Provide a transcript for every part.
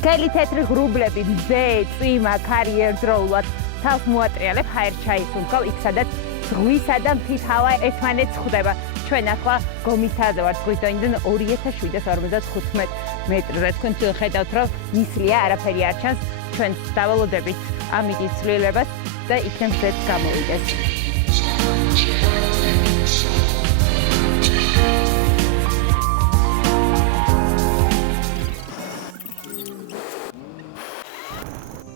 სქელი თეთრი ღრუბლები მზე, წვიმა, ქარი ერთდროულად თავს მოატრიალებ ჰაერჩაის უმკავ, იქ სადაც ზღვისა და მთის ჰავა ერთმანეთს ხვდება. ჩვენ ახლა გომის თაზე ვართ, ზღვის დონიდან 2755 მეტრზე. თქვენ ხედავთ, რომ ნისლია, არაფერი არ ჩანს. ჩვენ დავალოდებით ამის ცვლილებას და იქნებ ზეც გამოვიდეს.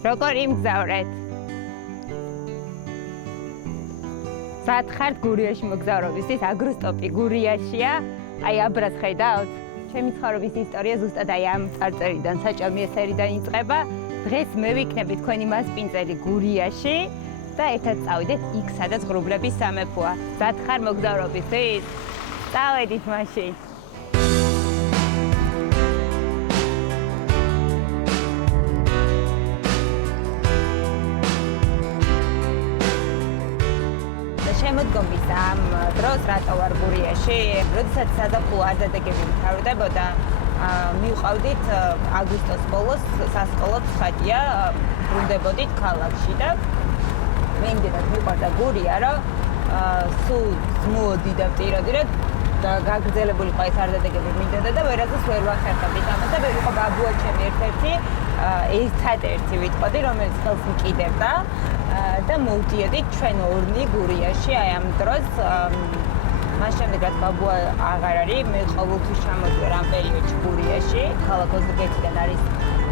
როგორ იმგზავრეთ? სად ხართ გურიაში მოგზაურობისთვის? აგროსტოპი გურიაშია. აი აბრას ხედავთ? ჩემი ცხოვრების ისტორია ზუსტად აი ამ წარწერიდან, საჭალმი ესერიდან იწყება. დღეს მე ვიქნები თქვენი მასპინძელი გურიაში და ერთად წავიდეთ იქ, სადაც ღრუბლების სამეფოა. სად ხარ მოგზაურობისთვის? წავედით მაშინ. შემოდგომის ამ დროს რატო ვარ გურიაში? როდესაც საზაფხულო არდადეგები მთავრდებოდა, მივყავდით აგვისტოს ბოლოს სასკოლო ცხადია, ბრუნდებოდით ქალაქში და მე იმდენად მიყვარდა გურია, რომ სულ მოვოდი და ვტიროდი, და გაგრძელებული ყო ეს არდადეგები მინდოდა და ვერასდროს ვერ ვახერხებდით ამას და მე ვიყო ბაბუა ჩემი ერთადერთი ვიტყოდი, რომელიც ხელს მკიდებდა და მოვდიოდით ჩვენ ორნი გურიაში აი ამ დროს. მას შემდეგ რაც ბაბუა აღარ არის, მე ყოველთვის ჩამოვიდი ამ პერიოდში გურიაში. ქალაქ ოზურგეთიდან არის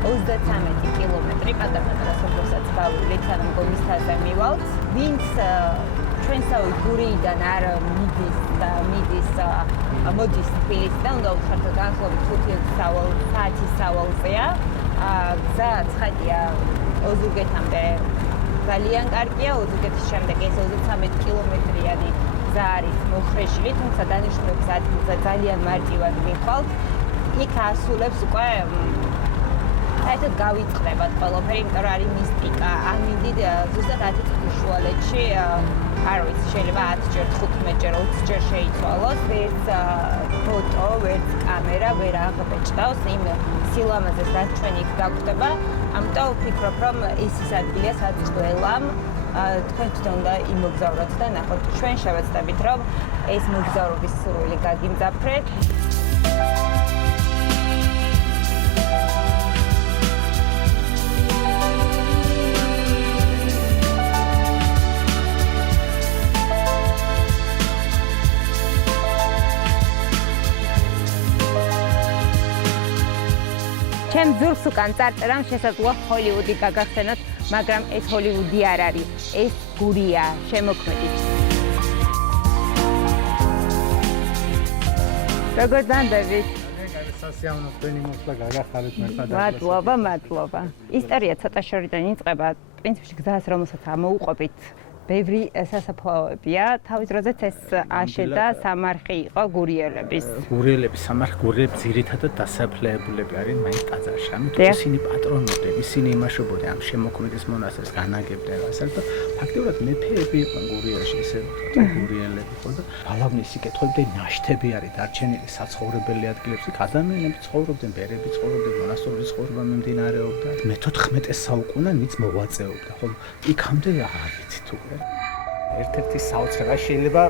33 კილომეტრი, პატარ-პატარა სოფლებსაც გავივლით, სანამ გომის თაზე მივალთ. ვინც ჩვენსავე გურიიდან არ მიდის მოდის თბილისიდან, უნდა უთხრათ განსხვავებით 5 საათის სავალზეა. გზა ცხადია ოზურგეთამდე ძალიან კარგია, ოზურგეთის შემდეგ ეს 33 კილომეტრიანი გზა არის მოხრეშილი, თუმცა დანიშნულების ადგილზე ძალიან მარტივად მიყვალთ. იქ ასულებს უკვე საერთოდ გავიწყდებათ ყველაფერი, იმიტომ რომ არის მისტიკა. ამინდით ზუსტად 10 წუთის შუალედში, არ ვიცი, შეიძლება 10-ჯერ, 15-ჯერ, 20-ჯერ შეიცვალოს, ვერც ფოტო, ვერც კამერა ვერ აღბეჭდავს იმ სილამაზეს, რაც ჩვენ იქ გაგვხდება. ამიტომ ვფიქრობ, რომ ის ადგილია, სადაც ყველამ თქვენ თვითონ უნდა იმოგზავროთ და ნახოთ. ჩვენ შევეცდებით, რომ ეს მოგზაურობის სურვილი გაგიმძაფრეთ. ჩემ ზურგს უკან წარწერამ შესაძლოა ჰოლივუდი გაგახსენოთ, მაგრამ ეს ჰოლივუდი არ არის, ეს გურია, შემოქმედით. როგორ დანდებით? სასიამოვნო თქვენი მოსვლა გაგახარეთ მერტად. მადლობა. ისტორია ცოტა შორიდან იწყება, პრინციპში გზას რომელსაც ამოუყვებით. ბევრი სასაფლაოებია, თავის დროზეც ეს აშენდა სამარხი იყო გურიელების. გურიელების სამარხი, გურიელები ძირითადად დასაფლავებულები არიან მაინც ტაძარში. ამიტომ ისინი პატრონობდნენ, ისინი იმაშობოდნენ ამ შემოქმედის მონასტერს, განაგებდნენ რასაც და ფაქტობრივად მეფეები იყვნენ გურიაში, ესე ვთქვათ, გურიელები ხო და გალავნისი კეთობდნენ, ნაშთები არის დარჩენილი საცხოვრებელი ადგილებში, ადამიანები ცხოვრობდნენ, ბერები ცხოვრობდნენ, მონასტერში ცხოვრება მიმდინარეობდა. მე-14 საუკუნიდან ვინც მოვაწეობდა, ხო? იქამდე არ ვიცი თუ ერთ-ერთი საოცრება შეიძლება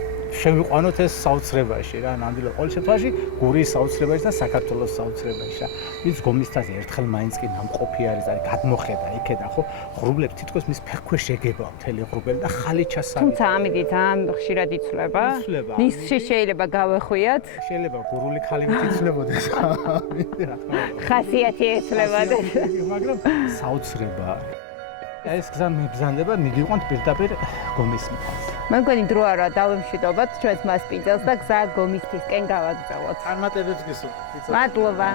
შევიყვანოთ ეს საოცრებაში რა, ნამდვილად ყოველ შემთხვევაში გურიის საოცრებაში და საქართველოს საოცრებაში. ვინც გომის თაზე ერთხელ მაინც კი ნამყოფი არის, გადმოხედა იქედა, ხო? ღრუბლებს თითქოს მის ფეხქვეშ ეგება მთელი ღრუბელი და ხალი ჩასავიდა. თუმცა ამით ძალიან ხშირად იცვლება. ნისლში შეიძლება გავეხვიოთ. შეიძლება გურული ხალი იცვლებოდეს. რა თქმა უნდა. ხასიათი ეცლებოდეს. მაგრამ საოცრება არის. ეს გზა მიბრძანდება, მიგიყვანთ პირდაპირ გომის მთაზე. მე მგონი დროა რა დავემშვიდობოთ ჩვენს მასპინძელს და გზა გომის მთისკენ გავაგრძელოთ. წარმატებებს გისურვებთ. მადლობა.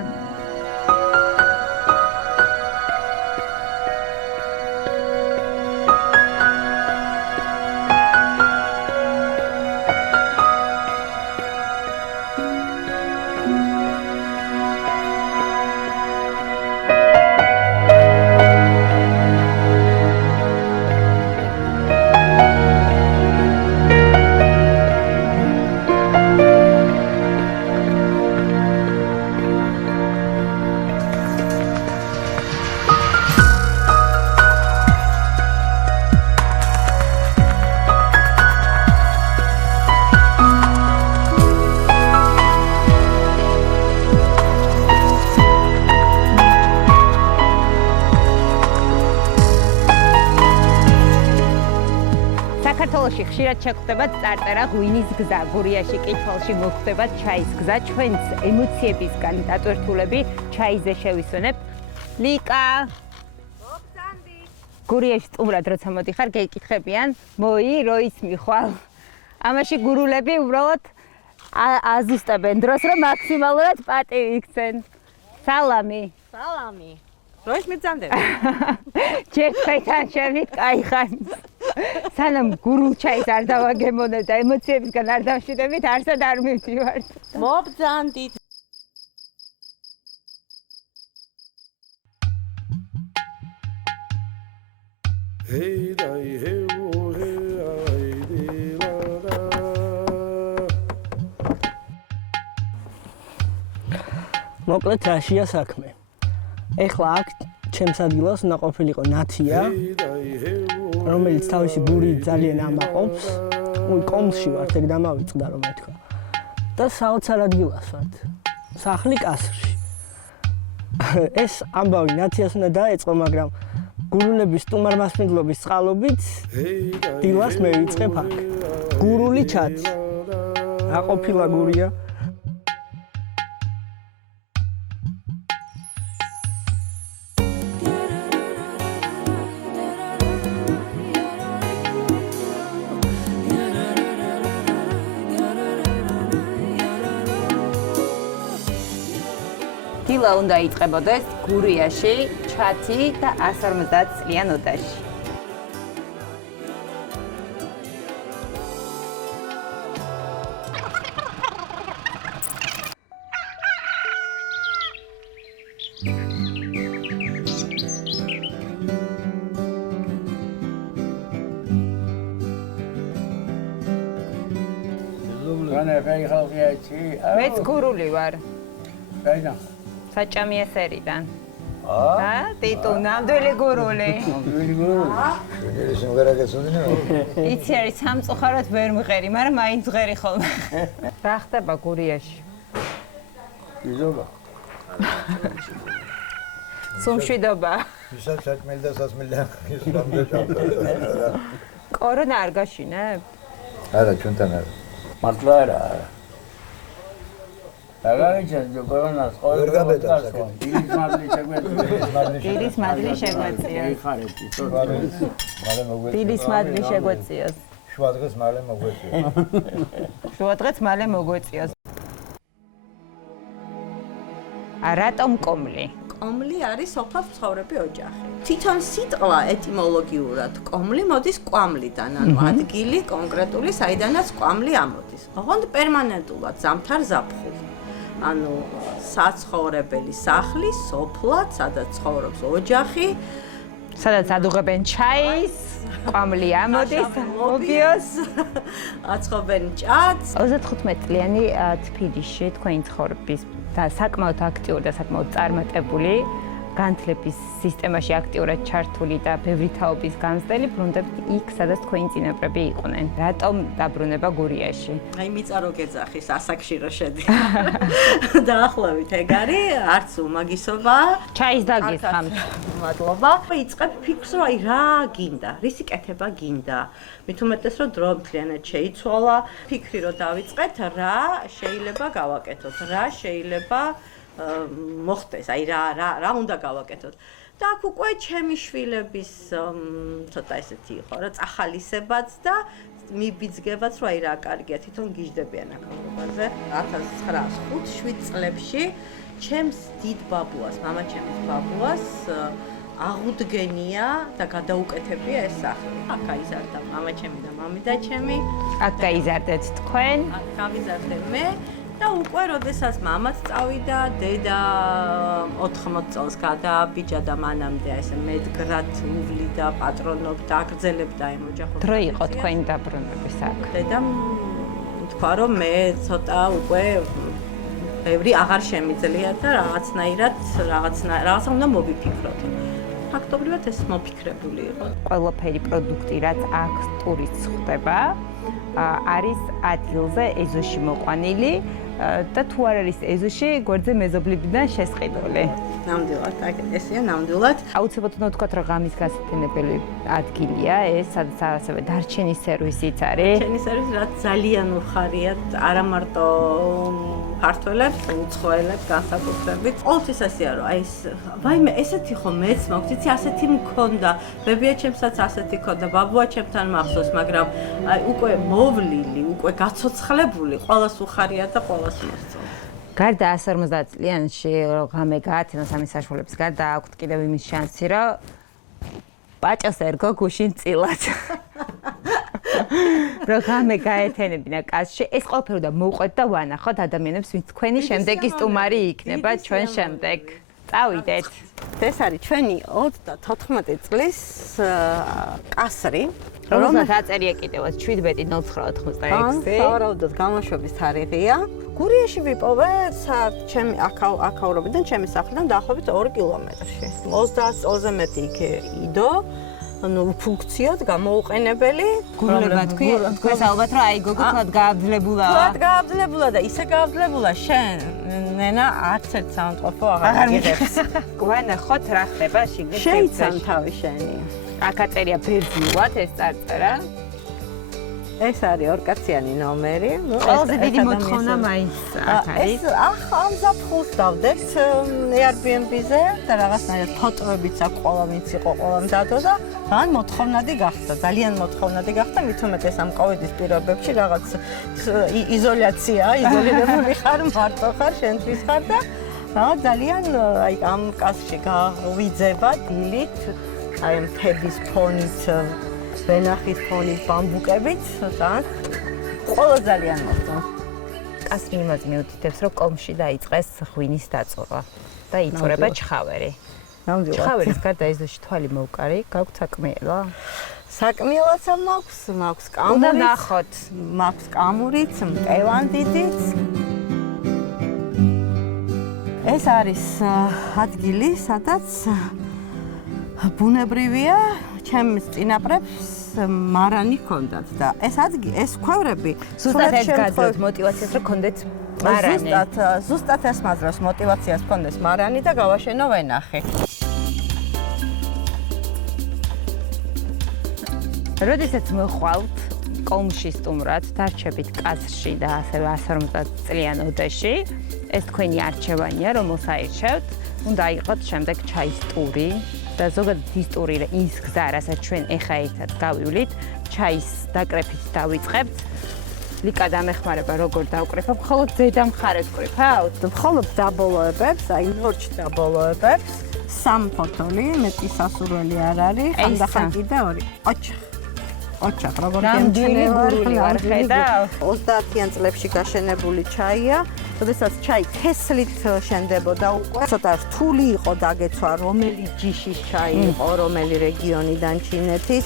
ხშირად შეხვდებათ წარწერა ღვინის გზა. გურიაში კითხვაში მოხვდებათ ჩაის გზა. ჩვენს ემოციებისგან დატვირთულები ჩაიზე შევისვენებთ. ლიკა გურიაში სტუმრად როცა მოდიხარ, გეკითხებიან, მოი, როის მიხვალ. ამაში გურულები უბრალოდ აზუსტებენ დროს, რომ მაქსიმალურად პატივი იქცენ. სალამი. სალამი. როის მიბრძანდები? ჯერ თქვენთან შევით, კაი ხანს. სანამ გურულ ჩაის არ დავაგემონებ და ემოციებისგან არ დავშვიდებით, არსად არ მივდივართ. მობრძანდით. Hey dai hey wo hey ai di la la. მოკლედ რაშია საქმე. ეხლა აქ ჩემს ადგილას უნდა ყოფილიყო ნათია, რომელიც თავისი გურით ძალიან ამაყობს. კომლში ვართ, ეგ დამავიწყდა რომ ეთქვა. და საოცარ ადგილას ვართ. სახლი კასრში. ეს ამბავი ნათიას უნდა დაეწყო, მაგრამ გურულების სტუმარმასპინძლობის წყალობით დილას მე ვიწყებ აქ. გურული ჩათი. რა ყოფილა გურია? დილა უნდა იწყებოდეს გურიაში, ჩათი და 150 წლიან ოდაში. მეც გურული ვარ. გაიდან საჭამიესერიდან. ტიტულ ნამდვილი გურული. იცი არის სამწუხაროდ ვერ მღერი, მაგრამ მაინც ღერი ხოლმე. რა ხდება გურიაში? იზობა. სუმშვიდობა. ისაც საჭმელი და სასმელი ის კორონა არ გაშინებ? არა, ჩვენთან არა. მართლა არა. აგარიჩენ კორონას ყოველ ვერ გაბედავს აქ. დილის მადლი შეგვეციოს. იხარებდი. მალე მოგვეციოს. დილის მადლი შეგვეციოს. შუა დღეს მალე მოგვეციოს. შუა დღეს მალე მოგვეციოს. რატომ კომლი? კომლი არის სოფლად მცხოვრები ოჯახი. თვითონ სიტყვა ეტიმოლოგიურად კომლი მოდის კვამლიდან, ანუ ადგილი კონკრეტული, საიდანაც კვამლი ამოდის. ოღონდ პერმანენტულად ზამთარ ზაფხული. ანუ საცხოვრებელი სახლი, სოფლად, სადაც ცხოვრობს ოჯახი, სადაც ადუღებენ ჩაის, კვამლი ამოდის, მოგიოს. აცხობენ ჭადს. 35 წლიანი თბილისში თქვენი ცხოვრების და საკმაოდ აქტიური და საკმაოდ წარმატებული განათლების სისტემაში აქტიურად ჩართული და ბევრი თაობის განცდელი ბრუნდებთ იქ, სადაც თქვენი წინაპრები იყვნენ. რატომ დაბრუნება გურიაში? აი მიწარო გეძახის ასაკში რო შედი. დაახლოებით ეგ არის, არც უმაგისობა. ჩაის დაგიხამთ. მადლობა. იწყებ ფიქრს, რომ აი რა გინდა, რისი კეთება გინდა. მით უმეტეს რომ დრო მთლიანად შეიცვალა. ფიქრი რომ დავიწყეთ, რა შეიძლება გავაკეთოთ, რა შეიძლება მოხდეს, აი რა უნდა გავაკეთოთ. და აქ უკვე ჩემი შვილების ცოტა ესეთი იყო რა წახალისებაც და მიბიძგებაც რომ აი რა კარგია თვითონ გიждდებიან აქ ამბობაზე 1905-7 წლებში ჩემს დიდ ბაბუას, მამაჩემის ბაბუას აღუდგენია და გადაუკეთებია ეს სახლი. აქ გაიზარდა მამაჩემი და მამიდაჩემი. აქ გაიზარდეთ თქვენ. აქ გავიზარდე მე. და უკვე როდესაც მამაც წავიდა, დედა 80 წელს გადააბიჯა და მანამდე ესე მედგრად უვლიდა, პატრონობდა, აგრძელებდა იმ ოჯახურ. დრო იყო თქვენი დაბრუნების აქ. დედამ თქვა რომ მე ცოტა უკვე ბევრი აღარ შემიძლია და რაღაცა უნდა მოვიფიქროთ. ფაქტობრივად ეს მოფიქრებული იყო. ყველაფერი პროდუქტი რაც აქ ტურისტს ხდება, არის ადგილზე ეზოში მოყვანილი და თუ არ არის ეზოში, გვერდზე მეზობლებიდან შესყიდული. ნამდვილად, ესეა ნამდვილად. აუცილებლად უნდა ვთქვათ, რომ ღამის გასათენებელი ადგილია ეს, სადაც ასევე დარჩენი სერვისიც არის. ჩემი სერვისი რაც ძალიან უხარიათ, არა მარტო ქართველებს, უცხოელებს განსაკუთრებით. ყოველთვის ასეა, რომ აი ეს ვაიმე, ესეთი ხო მეც მაქვს, იცი, ასეთი მქონდა, ბებია ჩემსაც ასეთი ქონდა, ბაბუა ჩემთან მახსოვს, მაგრამ აი უკვე მოვლილი, უკვე გაცოცხლებული, ყველას უხარია და ყველას მოსწონს. გარდა 150 წლიანში ღამე გაათენა სამი საშუალების გარდა აქვთ კიდევ იმის შანსი, რომ პაჭას ერგო გუშინ წილად. რომ ღამე გაეთენებინა კაცში, ეს ყველაფერი და მოვყვეთ და ვანახოთ ადამიანებს, ვინც თქვენი შემდეგი სტუმარი იქნება ჩვენ შემდეგ. წავიდეთ. ეს არის ჩვენი 34 წლის კასრი, რომელსაც აწერია კიდევაც 17.09.86. სავარაუდოდ გამოშვების თარიღია. გურიაში ვიპოვე ჩემი აქაურობიდან ჩემი სახლიდან დაახლოებით 2 კილომეტრში. 30 წელზე მეტი იქ იდო. ანუ ფუნქციად გამოუყენებელი. გულება თქვენს ალბათ რომ აი გოგო თქვათ გააბძლებულა. თქვათ გააბძლებულა და ისე გააბძლებულა შენ ნენა არც ერთ სამწყობო აღარ იღებს. გვანახოთ რა ხდება შიგნით. შეიცან თავი შენი. აქ აწერია ბერძნულად ეს წარწერა. ეს არის ორკაციანი ნომერი. ყველაზე დიდი მოთხოვნა მაინც აქ არის. ეს ამ ზაფხულს დავდეთ Airbnb-ზე და რაღაცნაირად ფოტოებიც აქვს ყველა ვინც იყო ყველამ დადო და ძალიან მოთხოვნადი გახდა. ძალიან მოთხოვნადი გახდა, მით უმეტეს ამ კოვიდის პირობებში რაღაც იზოლაცია, იზოლირებული ხარ, მარტო ხარ, შენთვის ხარ და რაღაც ძალიან აი ამ კაცში გავიძება დილით, აი მთების ფონით ვენახის ფონით ბამბუკებით, ყველა ძალიან მოსწონს. კასრი იმას მიუთითებს, რომ კომში დაიწყეს ღვინის დაწურვა და იწურება ჩხავერი. ნამდვილად. ჩხავერის გარდა ეზოში თვალი მოვკარი, გაქვთ საკმეელა? საკმეელაცა მაქვს კამურიც. უნდა ნახოთ. მაქვს კამურიც, მტევანდიდიც. ეს არის ადგილი, სადაც ბუნებრივია, ჩემს წინაპრებს მარანი ჰქონდათ და ეს ქვევრები ზუსტად ეს გაძლევთ მოტივაციას, რომ გქონდეთ მარანი. ზუსტად ეს მაძლევს მოტივაციას გქონდეს მარანი და გავაშენო ვენახი. როდესაც მოხვალთ კომში სტუმრად, დარჩებით კასრში და ასევე 150 წლიან ოდეში, ეს თქვენი არჩევანია, რომელს აირჩევთ. უნდა აიღოთ შემდეგ ჩაის ტური და ზოგადად ის ტური ის გზა, რასაც ჩვენ ეხა ერთად გავივლით, ჩაის დაკრეფით დავიწყებთ. ლიკა დამეხმარება როგორ დავკრიფებ, მხოლოდ ზედა მხარეს ვკრიფავთ? მხოლოდ დაბოლოებებს, აი ნორჩ დაბოლოებებს, 3 ფოთოლი, მეტი სასურველი არ არის, ხანდახან კიდე 2. ოჩახ, როგორ გემჩნევარი ვარ ხედავ. 30-იან წლებში გაშენებული ჩაია. როდესაც ჩაი თესლით შენდებოდა უკვე, ცოტა რთული იყო დაგეცვა, რომელი ჯიშის ჩაი იყო, რომელი რეგიონიდან ჩინეთის.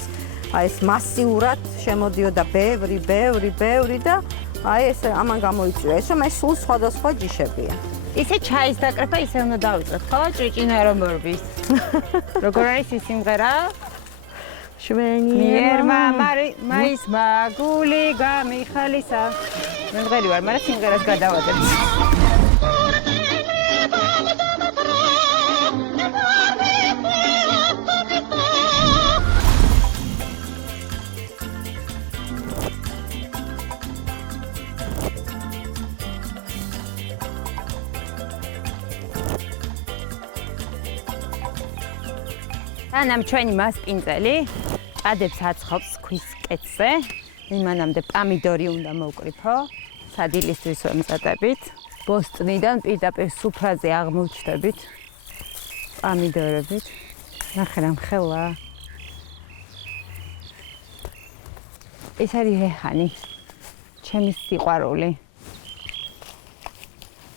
აი ეს მასიურად შემოდიოდა ბევრი და აი ეს ამან გამოიწვია ეს, რომ ეს სულ სხვადასხვა ჯიშებია. ისე ჩაის დაკრეფა ისე უნდა დავიწყოთ, ხო? ჭრიჭინა რომ მორბის. როგორ არის ის სიმღერა? მიერმა მაის მაგული გამიხალისა. მე მღერი ვარ, მაგრამ სიმღერას გადავადებთ. ანამ ჩვენი მასპინძელი ჭადებს აცხობს ქვის კეთზე. იმანამდე პამიდორი უნდა მოვკრიფო. სადილისთვის ვემზადებით. ბოსტნიდან პირდაპირ სუფრაზე აღმოჩნდებით. პამიდორებით. ნახე რა მხელა. ეს არის რეჰანი. ჩემი სიყვარული.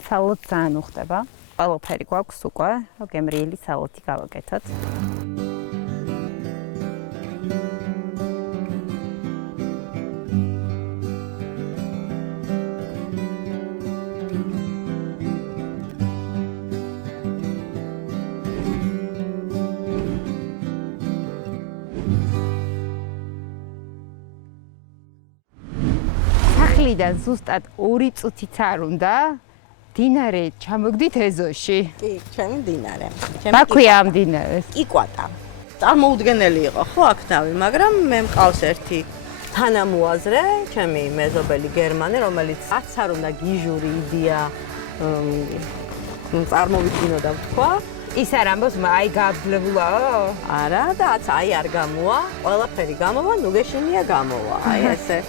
სალოთ ძალიან უხდება. ყველაფერი გვაქვს უკვე. გემრიელი სალოთი გავაკეთოთ. სახლიდან ზუსტად 2 წუთიც არ უნდა დინარე ჩამოგდით ეზოში. კი, ჩემი მდინარე. რა ქვია ამ დინარეს? იკვატა. წარმოუდგენელი იყო ხო აქ დავი, მაგრამ მე მყავს ერთი თანამოაზრე, ჩემი მეზობელი გერმანე, რომელიც არც არ უნდა გიჟური იდეა წარმოვიდგინო და ვთქვა. ის არ ამბობს, აი გააბლებულაო? არა, და აი არ გამოვა, ყველაფერი გამოვა, ნუ გეშინია გამოვა. აი ესე.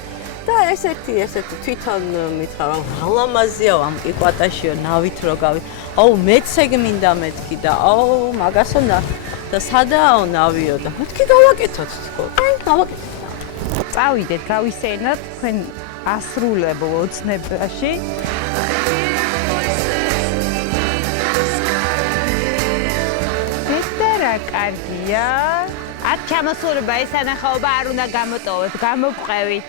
და ესეთი თვითონ მითხრა რომ ღალამაზია ამ იკვატაშიო ნავით რო გავი. აუ მეც ეგმინდა მეთქი და აუ მაგასო და სადაო ნავიო და მეთქი გავაკეთოთ თქო. აი გავაკეთეთ. წავიდეთ, გავისეირნოთ თქვენ ასრულებო ოცნებაში. რა კარგია. აქ ჩამოსულობა ეს ანახაობა არ უნდა გამოტოვოთ, გამოვყევით.